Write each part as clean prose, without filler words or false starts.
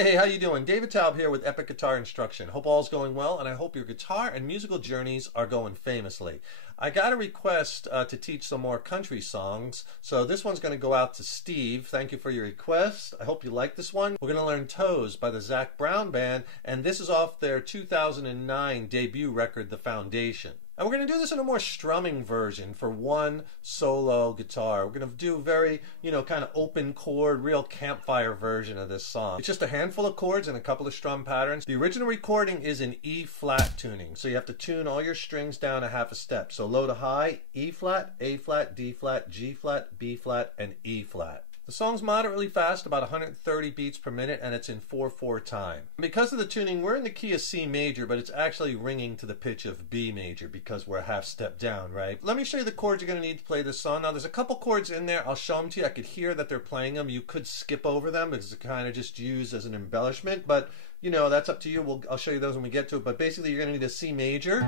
Hey, how you doing? David Taub here with Epic Guitar Instruction. Hope all's going well, and I hope your guitar and musical journeys are going famously. I got a request to teach some more country songs, so this one's going to go out to Steve. Thank you for your request. I hope you like this one. We're going to learn Toes by the Zac Brown Band, and this is off their 2009 debut record, The Foundation. And we're going to do this in a more strumming version for one solo guitar. We're going to do a very, kind of open chord, real campfire version of this song. It's just a handful of chords and a couple of strum patterns. The original recording is in E flat tuning, so you have to tune all your strings down a half a step. So low to high, E flat, A flat, D flat, G flat, B flat, and E flat. The song's moderately fast, about 130 beats per minute, and it's in 4/4 time. Because of the tuning, we're in the key of C major, but it's actually ringing to the pitch of B major because we're a half step down, right? Let me show you the chords you're going to need to play this song. Now, there's a couple chords in there. I'll show them to you. I could hear that they're playing them. You could skip over them because it's kind of just used as an embellishment, but, that's up to you. I'll show you those when we get to it, but basically you're going to need a C major.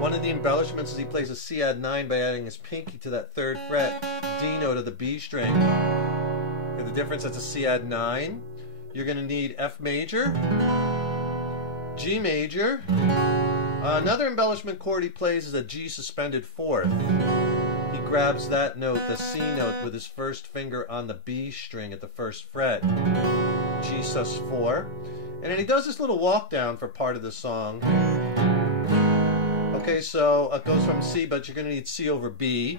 One of the embellishments is he plays a C add 9 by adding his pinky to that 3rd fret D note of the B string. The difference, that's a C add 9. You're going to need F major, G major. Another embellishment chord he plays is a G suspended 4th. He grabs that note, the C note, with his first finger on the B string at the 1st fret. G sus 4. And then he does this little walk down for part of the song. Okay, so it goes from C, but you're going to need C over B.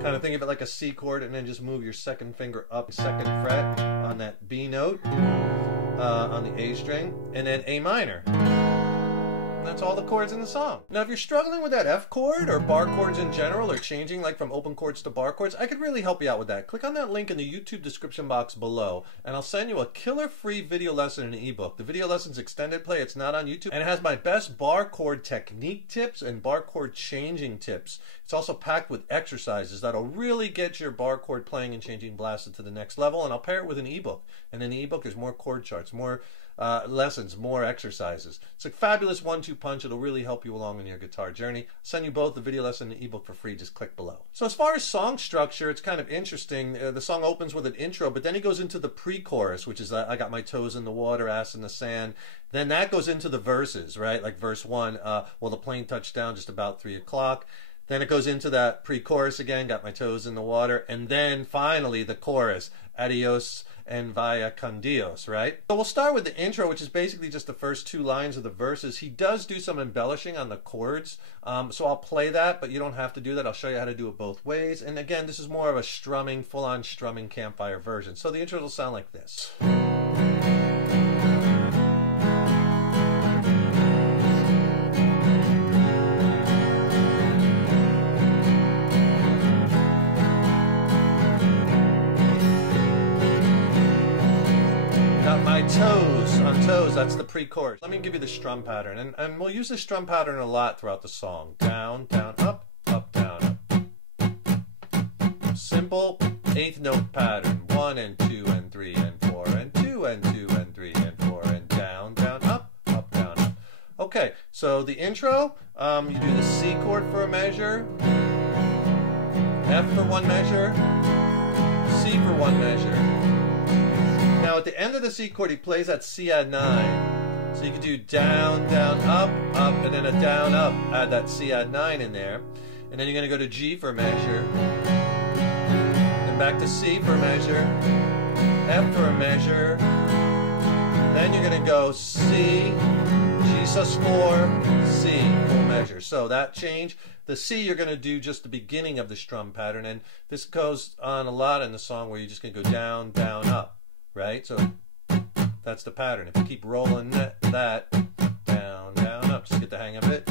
Kind of think of it like a C chord, and then just move your 2nd finger up 2nd fret on that B note on the A string, and then A minor. And that's all the chords in the song. Now, if you're struggling with that F chord or bar chords in general, or changing like from open chords to bar chords, I could really help you out with that. Click on that link in the YouTube description box below, and I'll send you a killer free video lesson in an ebook. The video lesson's extended play. It's not on YouTube, and it has my best bar chord technique tips and bar chord changing tips. It's also packed with exercises that'll really get your bar chord playing and changing blasted to the next level, and I'll pair it with an ebook. And in the ebook, there's more chord charts, more lessons, more exercises. It's a fabulous 1-2 punch. It'll really help you along in your guitar journey. I'll send you both the video lesson and the ebook for free. Just click below. So as far as song structure, it's kind of interesting. The song opens with an intro, but then he goes into the pre-chorus, which is I got my toes in the water, ass in the sand. Then that goes into the verses, right? Like verse 1, well, the plane touched down just about 3 o'clock. Then it goes into that pre-chorus again, got my toes in the water, and then finally the chorus, adios and vaya con Dios, right? So we'll start with the intro, which is basically just the first 2 lines of the verses. He does do some embellishing on the chords, so I'll play that, but you don't have to do that. I'll show you how to do it both ways. And again, this is more of a strumming, full-on strumming campfire version. So the intro will sound like this. My toes, on toes, that's the pre-chorus. Let me give you the strum pattern, and we'll use this strum pattern a lot throughout the song. Down, down, up, up, down, up. Simple 8th note pattern. 1 and 2 and 3 and 4 and 2 and 2 and 3 and 4 and down, down, up, up, down, up. Okay, so the intro, you do the C chord for a measure, F for 1 measure, C for 1 measure. Now at the end of the C chord, he plays that C add 9. So you can do down, down, up, up, and then a down, up. Add that C add 9 in there. And then you're going to go to G for a measure. Then back to C for a measure. F for a measure. Then you're going to go C, G sus 4, C, full measure. So that change. The C you're going to do just the beginning of the strum pattern. And this goes on a lot in the song where you're just going to go down, down, up. Right? So that's the pattern. If you keep rolling that down, down, up, just get the hang of it.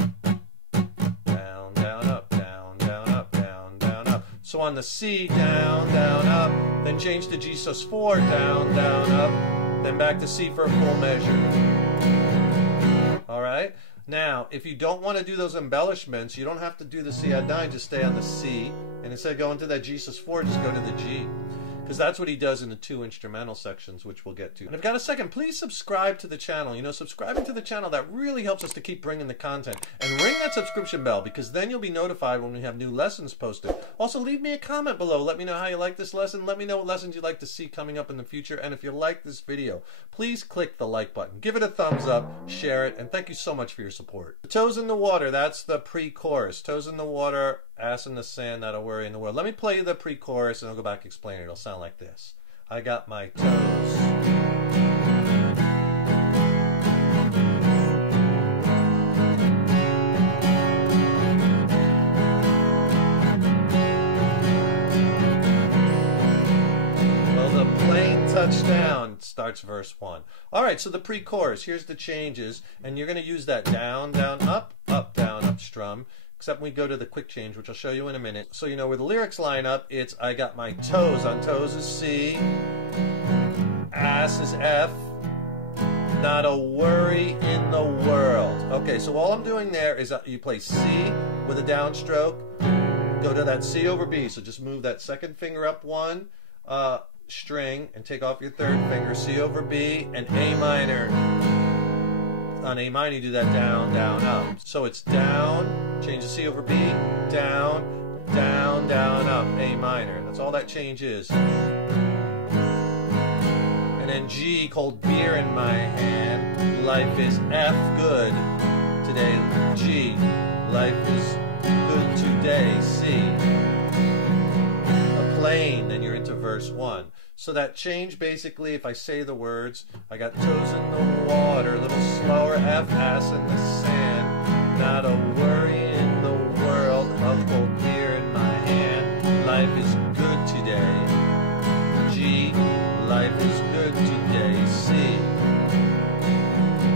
Down, down, up, down, down, up, down, down, up. So on the C, down, down, up, then change to G sus 4, down, down, up, then back to C for a full measure. All right? Now, if you don't want to do those embellishments, you don't have to do the C add 9, just stay on the C, and instead of going to that G sus 4, just go to the G. because that's what he does in the 2 instrumental sections, which we'll get to. And if you've got a second, please subscribe to the channel. You know, subscribing to the channel, that really helps us to keep bringing the content. And ring that subscription bell, because then you'll be notified when we have new lessons posted. Also, leave me a comment below. Let me know how you like this lesson. Let me know what lessons you'd like to see coming up in the future. And if you like this video, please click the like button. Give it a thumbs up, share it, and thank you so much for your support. The toes in the water, that's the pre-chorus. Toes in the water, ass in the sand, not a worry in the world. Let me play you the pre-chorus and I'll go back and explain it. It'll sound like this. I got my toes. Touchdown starts verse 1. Alright, so the pre-chorus, here's the changes, and you're going to use that down, down, up, down, up strum, except when we go to the quick change, which I'll show you in a minute. So you know where the lyrics line up, it's I got my toes. On toes is C, ass is F, not a worry in the world. Okay, so all I'm doing there is you play C with a downstroke, go to that C over B, so just move that second finger up one, string, and take off your third finger, C over B, and A minor. On A minor you do that down, down, up. So it's down, change the C over B, down, down, down, up, A minor. That's all that change is. And then G, cold beer in my hand, life is F, good today. G, life is good today, C. A plane, then you're into verse 1. So that change, basically, if I say the words, I got toes in the water, a little slower, F, ass in the sand, not a worry in the world, a cold beer in my hand, life is good today. G, life is good today. C,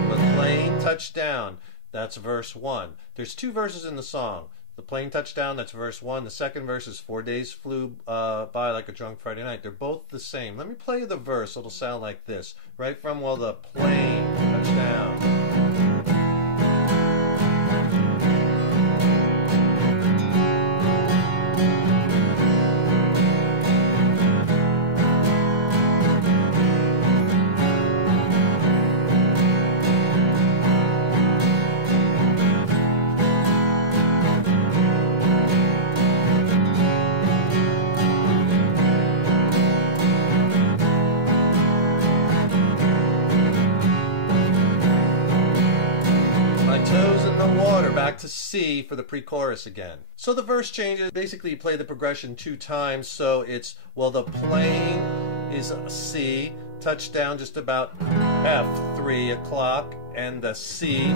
the plane touchdown, that's verse 1. There's 2 verses in the song. The plane touchdown, that's verse 1. The second verse is 4 days flew by like a drunk Friday night. They're both the same. Let me play you the verse. It'll sound like this. Right from, well, the plane touchdown. Toes in the water, back to C for the pre-chorus again. So the verse changes. Basically you play the progression 2 times, so it's, well, the plane is C, touchdown just about F, 3 o'clock, and the C,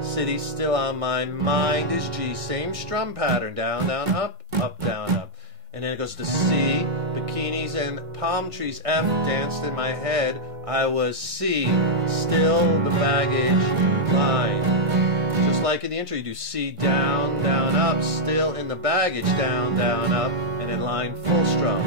city still on my mind, is G. Same strum pattern, down, down, up, down, up. And then it goes to C, bikinis and palm trees, F, danced in my head, I was C, still the baggage line. Just like in the intro, you do C, down, down, up, still in the baggage, down, down, up, and in line full strum.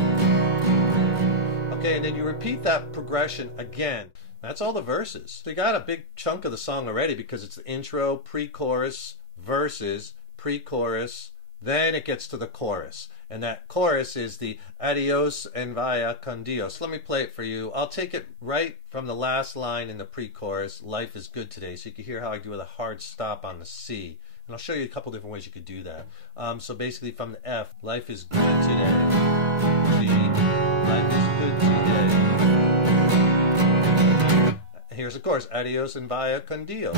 Okay, and then you repeat that progression again. That's all the verses. So you got a big chunk of the song already because it's the intro, pre-chorus, verses, pre-chorus, then it gets to the chorus. And that chorus is the adios and vaya con Dios. Let me play it for you. I'll take it right from the last line in the pre-chorus, life is good today. So you can hear how I do with a hard stop on the C. And I'll show you a couple different ways you could do that. So basically from the F, life is good today. G, life is good today. Here's the chorus, adios and vaya con Dios.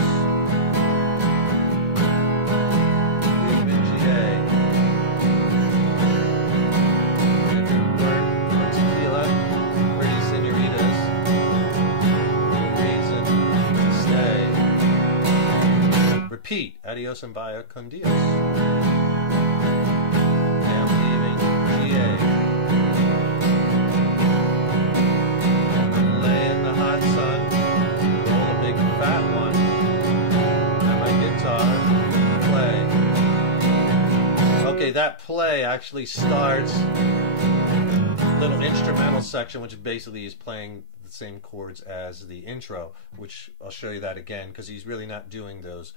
Repeat, adios and vaya con Dios. Okay, I'm leaving GA. Lay in the hot sun, roll a big fat one, and my guitar, play. Okay, that play actually starts a little instrumental section, which basically is playing the same chords as the intro, which I'll show you that again, because he's really not doing those.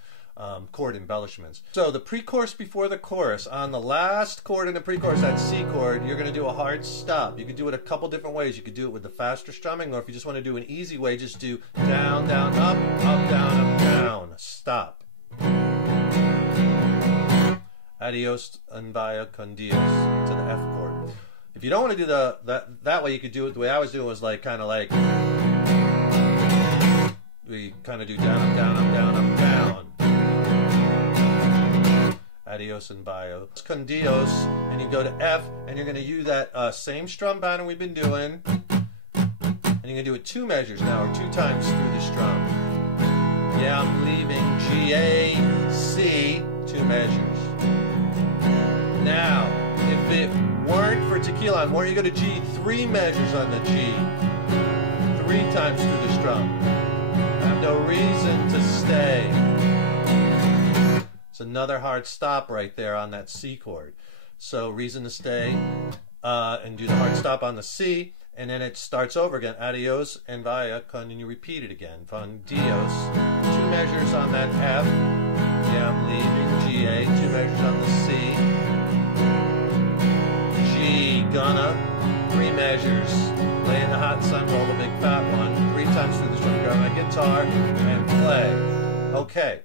chord embellishments. So the pre-chorus before the chorus, on the last chord in the pre-chorus, that C chord, you're going to do a hard stop. You could do it a couple different ways. You could do it with the faster strumming, or if you just want to do an easy way, just do down, down, up, down, up, down, stop. Adios and vaya con Dios to the F chord. If you don't want to do that way, you could do it the way I was doing, was like kind of like we kind of do down, up, down, up, down, up, down. Adios and vaya con Dios, and you go to F, and you're going to use that same strum pattern we've been doing, and you're going to do it 2 measures now, or 2 times through the strum. Yeah, I'm leaving G, A, C, 2 measures. Now, if it weren't for tequila, and more, you go to G, 3 measures on the G, 3 times through the strum. I have no reason to stay. It's another hard stop right there on that C chord. So reason to stay, and do the hard stop on the C, and then it starts over again. Adios and vaya con, and you repeat it again. Con Dios, 2 measures on that F. Yeah, I'm leaving G, A, 2 measures on the C. G, gonna, 3 measures. Lay in the hot sun, roll the big fat one, 3 times through the strum, grab my guitar, and play. Okay.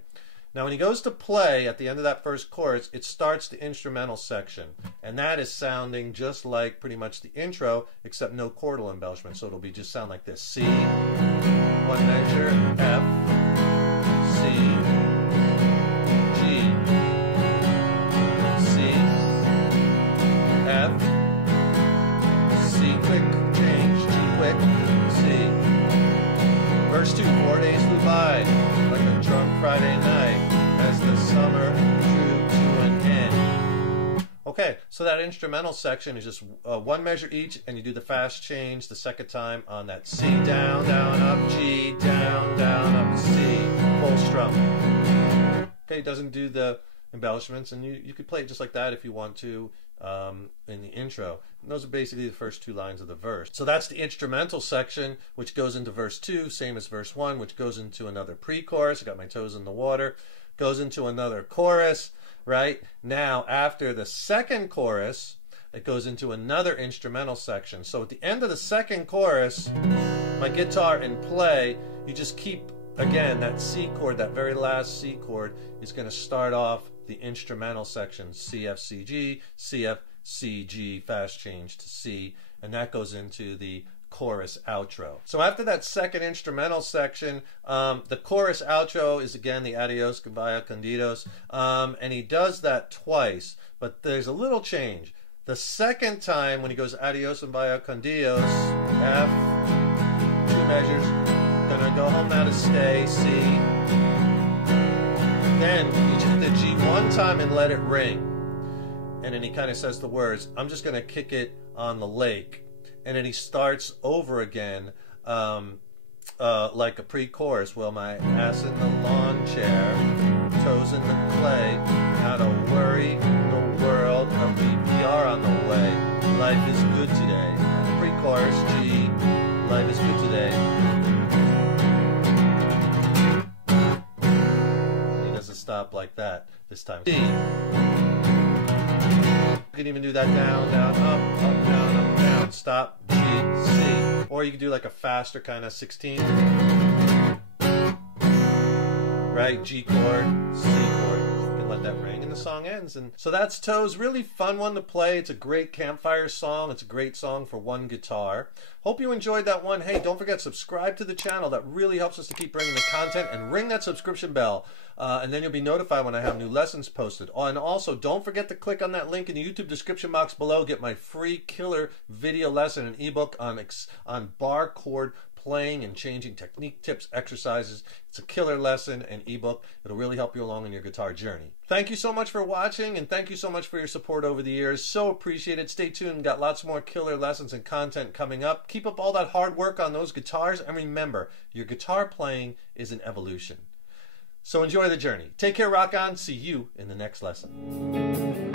Now when he goes to play at the end of that first chorus, it starts the instrumental section. And that is sounding just like pretty much the intro, except no chordal embellishment. So it'll be just sound like this. C, 1 measure, F, C, G, C, F, C, quick change, G quick, C. Verse 2, 4 days flew by, like a drunk Friday night, as the summer drew to an end. Okay, so that instrumental section is just 1 measure each, and you do the fast change the second time on that C, down, down, up, G, down, down, up, C, full strum. Okay, it doesn't do the embellishments, and you could play it just like that if you want to in the intro. And those are basically the first 2 lines of the verse. So that's the instrumental section, which goes into verse 2, same as verse 1, which goes into another pre-chorus. I got my toes in the water. Goes into another chorus, right? Now, after the second chorus, it goes into another instrumental section. So at the end of the second chorus, my guitar and play, you just keep, again, that C chord, that very last C chord is going to start off the instrumental section, C, F, C, G, C, F, C, G, fast change to C, and that goes into the chorus outro. So after that second instrumental section, the chorus outro is again the Adios vaya con Dios, and he does that twice, but there's a little change. The second time when he goes Adios and vaya con Dios, F, 2 measures, gonna go home now to stay, C. Then you hit the G 1 time and let it ring. And then he kind of says the words, I'm just going to kick it on the lake. And then he starts over again like a pre-chorus. Well, my ass in the lawn chair, toes in the clay, not a worry in the world, a VPR on the way. Life is good today. Pre-chorus G, life is good today. He doesn't stop like that this time. C. You can even do that down, down, up, down, up, down, stop, G, C. Or you can do like a faster kind of 16. Right, G chord, C chord. You can let that ring and the song ends. And so that's Toes. Really fun one to play. It's a great campfire song. It's a great song for one guitar. Hope you enjoyed that one. Hey, don't forget, subscribe to the channel. That really helps us to keep bringing the content, and ring that subscription bell. And then you'll be notified when I have new lessons posted. Oh, and also, don't forget to click on that link in the YouTube description box below. Get my free killer video lesson and ebook on bar chord playing and changing technique, tips, exercises. It's a killer lesson and ebook. It'll really help you along in your guitar journey. Thank you so much for watching, and thank you so much for your support over the years. So appreciate it. Stay tuned. Got lots more killer lessons and content coming up. Keep up all that hard work on those guitars, and remember, your guitar playing is an evolution. So enjoy the journey. Take care, rock on. See you in the next lesson.